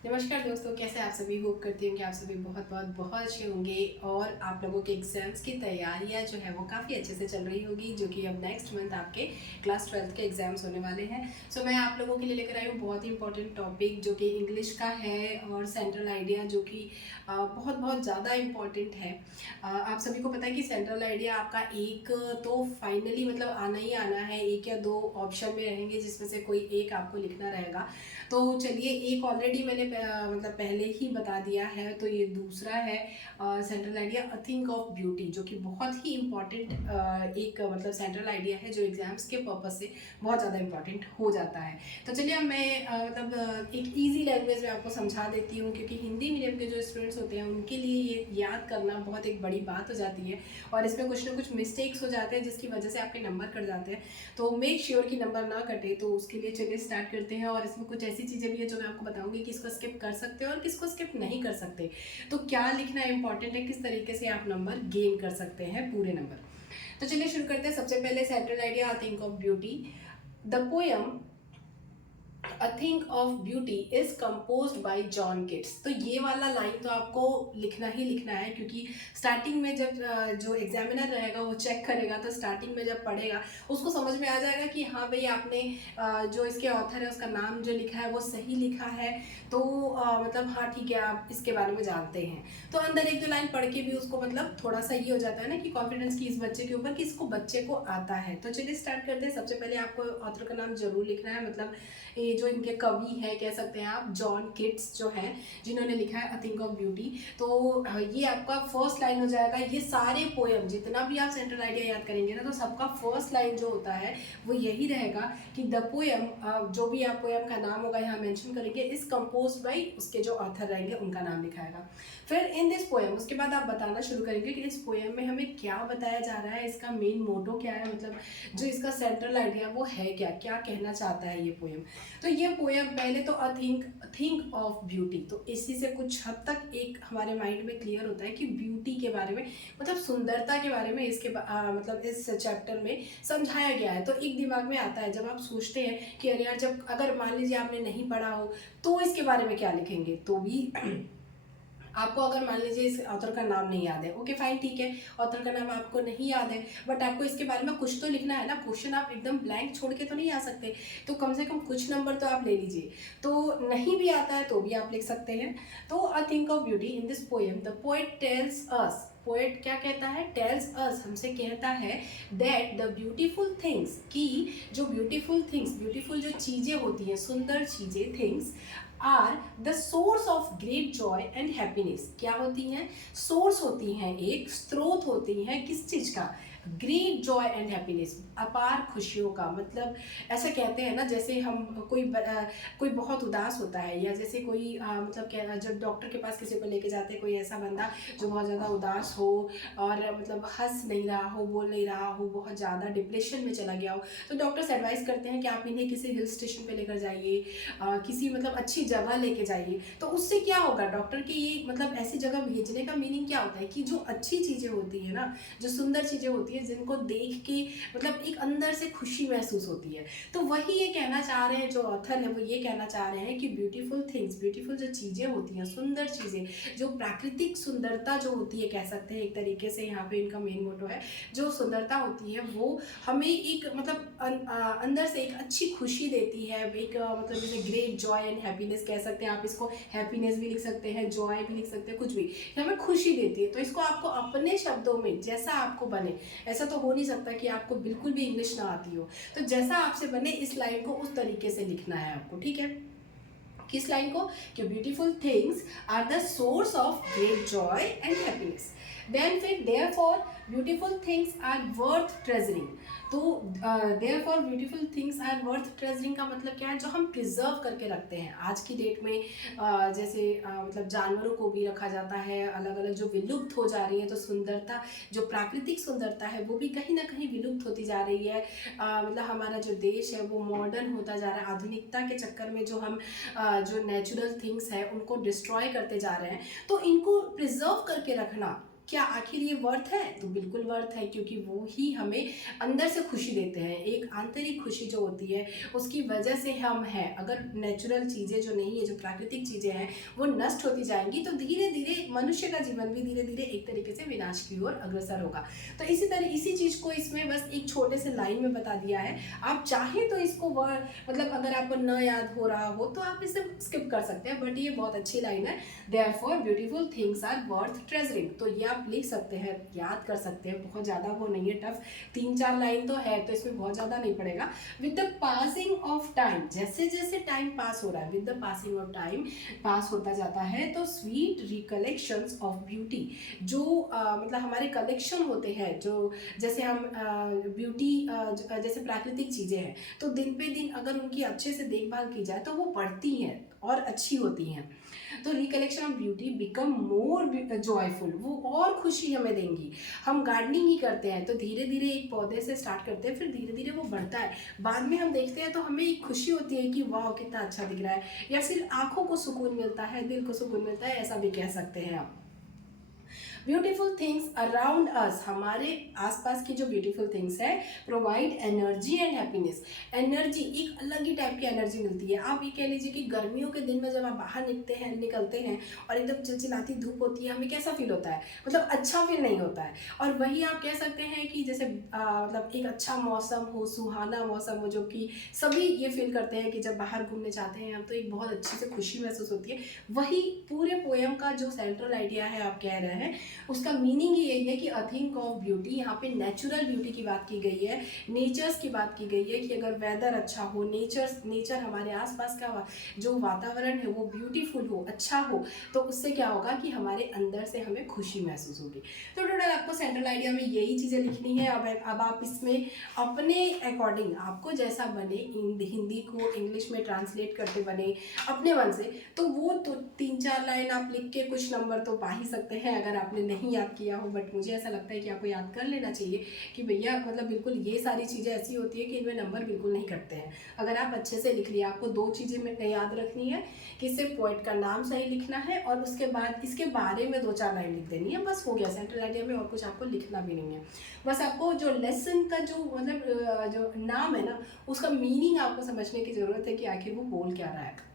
नमस्कार दोस्तों, कैसे आप सभी। होप करती हूँ कि आप सभी बहुत बहुत बहुत अच्छे होंगे और आप लोगों के एग्ज़ाम्स की तैयारियाँ जो है वो काफ़ी अच्छे से चल रही होगी, जो कि अब नेक्स्ट मंथ आपके क्लास 12th के एग्ज़ाम्स होने वाले हैं। सो मैं आप लोगों के लिए लेकर आई हूँ बहुत ही इंपॉर्टेंट टॉपिक, जो कि इंग्लिश का है और सेंट्रल आइडिया, जो कि बहुत बहुत ज़्यादा इम्पॉर्टेंट है। आप सभी को पता है कि सेंट्रल आइडिया आपका एक तो फाइनली मतलब आना ही आना है, एक या दो ऑप्शन में रहेंगे जिसमें से कोई एक आपको लिखना रहेगा। तो चलिए, एक ऑलरेडी मैंने मतलब पहले ही बता दिया है, तो ये दूसरा है central idea a think of beauty, जो कि बहुत ही इम्पॉर्टेंट एक मतलब सेंट्रल आइडिया है, जो एग्जाम्स के पर्पज से बहुत ज़्यादा इम्पॉर्टेंट हो जाता है। तो चलिए, अब मैं एक ईजी लैंग्वेज में आपको समझा देती हूँ, क्योंकि हिंदी मीडियम के जो स्टूडेंट्स होते हैं उनके लिए ये याद करना बहुत एक बड़ी बात हो जाती है, और इसमें कुछ ना कुछ मिस्टेक्स हो जाते हैं जिसकी वजह से आपके नंबर कट जाते हैं। तो मेक श्योर कि नंबर ना कटे, तो उसके लिए चलिए स्टार्ट करते हैं। और इसमें कुछ ऐसी चीज़ें भी है जो मैं आपको बताऊंगी कि इसको स्किप कर सकते हो और किसको स्किप नहीं कर सकते। तो क्या लिखना इंपॉर्टेंट है, किस तरीके से आप नंबर गेन कर सकते हैं, पूरे नंबर। तो चलिए शुरू करते हैं। सबसे पहले central idea think of beauty. The poem a think of beauty is composed bye John Keats. तो ये वाला लाइन तो आपको लिखना ही लिखना है, क्योंकि स्टार्टिंग में जब जो एग्जामिनर रहेगा वो चेक करेगा, तो स्टार्टिंग में जब पढ़ेगा उसको समझ में आ जाएगा कि हाँ भाई, आपने जो इसके ऑथर है उसका नाम जो लिखा है वो सही लिखा है। तो मतलब हाँ ठीक है, आप इसके बारे में जानते हैं। तो अंदर एक दो लाइन पढ़ के भी उसको मतलब थोड़ा सा ये हो जाता है ना कि कॉन्फिडेंस की इस बच्चे के ऊपर कि इसको बच्चे को आता है। तो चलिए स्टार्ट करते हैं। सबसे पहले आपको ऑथर का नाम जरूर लिखना है, मतलब ये जो इनके कवि हैं कह सकते हैं आप, जॉन किट्स जो हैं, जिन्होंने लिखा है अ थिंक ऑफ ब्यूटी। तो ये आपका फर्स्ट लाइन हो जाएगा। ये सारे पोएम जितना भी आप सेंट्रल आइडिया याद करेंगे ना, तो सबका फर्स्ट लाइन जो होता है वो यही रहेगा कि द पोएम, जो भी आप पोएम का नाम होगा यहाँ मेंशन करेंगे, इज कंपोज बाई, उसके जो ऑथर रहेंगे उनका नाम लिखाएगा। फिर इन दिस पोएम, उसके बाद आप बताना शुरू करेंगे कि इस पोएम में हमें क्या बताया जा रहा है, इसका मेन मोटो क्या है, मतलब जो इसका सेंट्रल आइडिया वो है क्या, क्या कहना चाहता है ये पोएम। तो ये पोएम पहले तो थिंक ऑफ ब्यूटी, तो इसी से कुछ हद तक एक हमारे माइंड में क्लियर होता है कि ब्यूटी के बारे में, मतलब सुंदरता के बारे में इसके मतलब इस चैप्टर में समझाया गया है। तो एक दिमाग में आता है जब आप सोचते हैं कि अरे यार, जब अगर मान लीजिए आपने नहीं पढ़ा हो तो इसके बारे में क्या लिखेंगे, तो भी आपको अगर मान लीजिए इस ऑथर का नाम नहीं याद है, ओके फाइन, ठीक है, ऑथर का नाम आपको नहीं याद है, बट आपको इसके बारे में कुछ तो लिखना है ना। क्वेश्चन आप एकदम ब्लैंक छोड़ के तो नहीं आ सकते, तो कम से कम कुछ नंबर तो आप ले लीजिए। तो नहीं भी आता है तो भी आप लिख सकते हैं। तो I think of beauty in this poem the poet tells us, poet क्या कहता है, टेल्स अस, हमसे कहता है दैट द ब्यूटीफुल थिंग्स, कि जो ब्यूटीफुल थिंग्स, ब्यूटीफुल जो चीज़ें होती हैं, सुंदर चीज़ें, things are the source of great joy and happiness. क्या होती हैं, सोर्स होती हैं, एक स्रोत होती हैं किस चीज़ का, ग्रेट जॉय एंड हैप्पीनेस, अपार खुशियों का। मतलब ऐसा कहते हैं ना, जैसे हम कोई बहुत उदास होता है, या जैसे कोई मतलब क्या, जब डॉक्टर के पास किसी को लेके जाते हैं, कोई ऐसा बंदा जो बहुत ज़्यादा उदास हो और मतलब हंस नहीं रहा हो, बोल नहीं रहा हो, बहुत ज़्यादा डिप्रेशन में चला गया हो, तो डॉक्टर्स एडवाइस करते हैं कि आप इन्हें किसी हिल स्टेशन पे लेकर जाइए, किसी मतलब अच्छी जगह लेके जाइए। तो उससे क्या होगा, डॉक्टर के ये मतलब ऐसी जगह भेजने का मीनिंग क्या होता है कि जो अच्छी चीज़ें होती है ना, जो सुंदर चीज़ें होती है, जिनको देख के मतलब एक अंदर से खुशी महसूस होती है। तो वही ये कहना चाह रहे हैं, जो ऑथर है वो ये कहना चाह रहे हैं कि ब्यूटीफुल थिंग्स, ब्यूटीफुल जो चीज़ें होती हैं, सुंदर चीज़ें, जो प्राकृतिक सुंदरता जो होती है, कह सकते हैं एक तरीके से, यहाँ पे इनका मेन मोटो है, जो सुंदरता होती है वो हमें एक मतलब अंदर से एक अच्छी खुशी देती है, एक मतलब जैसे ग्रेट जॉय एंड हैप्पीनेस कह सकते हैं आप इसको, हैप्पीनेस भी लिख सकते हैं, जॉय भी लिख सकते हैं, कुछ भी, ये हमें खुशी देती है। तो इसको आपको अपने शब्दों में जैसा आपको बने, ऐसा तो हो नहीं सकता कि आपको बिल्कुल भी इंग्लिश ना आती हो, तो जैसा आपसे बने इस लाइन को उस तरीके से लिखना है आपको, ठीक है। किस लाइन को, कि beautiful things are the source of great joy and happiness. Then फिर therefore beautiful things are worth treasuring. तो therefore beautiful things are worth treasuring का मतलब क्या है, जो हम प्रिजर्व करके रखते हैं आज की डेट में। जैसे मतलब जानवरों को भी रखा जाता है, अलग अलग जो विलुप्त हो जा रही है, तो सुंदरता, जो प्राकृतिक सुंदरता है वो भी कहीं ना कहीं विलुप्त होती जा रही है। मतलब हमारा जो देश है वो मॉडर्न होता जा रहा है, आधुनिकता के चक्कर में जो हम जो नेचुरल थिंग्स है उनको डिस्ट्रॉय करते जा रहे हैं। तो इनको प्रिजर्व करके रखना क्या आखिर ये वर्थ है? तो बिल्कुल वर्थ है, क्योंकि वो ही हमें अंदर से खुशी देते हैं। एक आंतरिक खुशी जो होती है उसकी वजह से हम हैं। अगर नेचुरल चीज़ें जो नहीं है, जो प्राकृतिक चीज़ें हैं, वो नष्ट होती जाएंगी तो धीरे धीरे मनुष्य का जीवन भी धीरे धीरे एक तरीके से विनाश की ओर अग्रसर होगा। तो इसी तरह इसी चीज़ को इसमें बस एक छोटे से लाइन में बता दिया है। आप चाहें तो इसको मतलब अगर आपको न याद हो रहा हो तो आप इसे स्किप कर सकते हैं, बट ये बहुत अच्छी लाइन है। Therefore beautiful things are worth treasuring. तो ये आप लिख सकते हैं, याद कर सकते हैं, बहुत ज़्यादा वो नहीं है टफ, 3-4 लाइन तो है, तो इसमें बहुत ज़्यादा नहीं पड़ेगा। With the passing of time, जैसे जैसे टाइम पास हो रहा है, with the passing of time pass होता जाता है, तो स्वीट रिकलेक्शंस ऑफ ब्यूटी, जो मतलब हमारे कलेक्शन होते हैं, जो जैसे हम ब्यूटी जैसे प्राकृतिक चीज़ें हैं, तो दिन पे दिन अगर उनकी अच्छे से देखभाल की जाए तो वो बढ़ती हैं और अच्छी होती हैं। तो recollection of beauty become more joyful, वो और खुशी हमें देंगी। हम गार्डनिंग ही करते हैं तो धीरे धीरे एक पौधे से स्टार्ट करते हैं, फिर धीरे धीरे वो बढ़ता है, बाद में हम देखते हैं तो हमें एक खुशी होती है कि वाह कितना अच्छा दिख रहा है, या फिर आंखों को सुकून मिलता है, दिल को सुकून मिलता है, ऐसा भी कह सकते हैं आप। ब्यूटीफुल थिंग्स अराउंड अस, हमारे आसपास की जो ब्यूटीफुल थिंग्स है, provide energy and happiness. Energy, एक अलग ही टाइप की एनर्जी मिलती है। आप ये कह लीजिए कि गर्मियों के दिन में जब आप बाहर निकलते हैं और एकदम चिलचिलाती धूप होती है, हमें कैसा फील होता है? मतलब अच्छा फील नहीं होता है। और वही आप कह सकते हैं कि जैसे मतलब एक अच्छा मौसम हो, सुहाना मौसम हो, जो कि सभी ये फील करते हैं कि जब बाहर घूमने जाते हैं हम तो एक बहुत अच्छी से खुशी महसूस होती है। वही पूरे पोएम का जो सेंट्रल आइडिया है, आप कह रहे हैं, उसका मीनिंग ही यही है कि अ थिंक ऑफ ब्यूटी। यहाँ पे नेचुरल ब्यूटी की बात की गई है, नेचर्स की बात की गई है कि अगर वेदर अच्छा हो, नेचर हमारे आसपास का जो वातावरण है वो ब्यूटीफुल हो, अच्छा हो, तो उससे क्या होगा कि हमारे अंदर से हमें खुशी महसूस होगी। तो टोटल आपको सेंट्रल आइडिया में यही चीज़ें लिखनी है। अब आप इसमें अपने अकॉर्डिंग आपको जैसा बने, हिंदी को इंग्लिश में ट्रांसलेट करते बने अपने मन से, तो वो तो 3-4 लाइन आप लिख के कुछ नंबर तो पा ही सकते हैं अगर आपने नहीं याद किया हो। बट मुझे ऐसा लगता है कि आपको याद कर लेना चाहिए कि भैया मतलब बिल्कुल ये सारी चीज़ें ऐसी होती है कि इनमें नंबर बिल्कुल नहीं कटते हैं। अगर आप अच्छे से लिख लिया, आपको 2 चीज़ें में याद रखनी है कि सिर्फ पोएट का नाम सही लिखना है और उसके बाद इसके बारे में 2-4 लाइन लिख देनी है, बस हो गया सेंट्रल आइडिया में। और कुछ आपको लिखना भी नहीं है, बस आपको जो लेसन का जो मतलब जो नाम है ना, उसका मीनिंग आपको समझने की ज़रूरत है कि आखिर वो बोल क्या रहा है।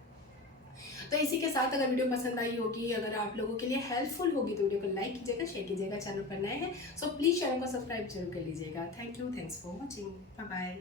तो इसी के साथ अगर वीडियो पसंद आई होगी, अगर आप लोगों के लिए हेल्पफुल होगी, तो वीडियो को लाइक कीजिएगा, शेयर कीजिएगा। चैनल पर नए हैं सो प्लीज़ चैनल को सब्सक्राइब जरूर कर लीजिएगा। Thank you, thanks for watching, bye bye.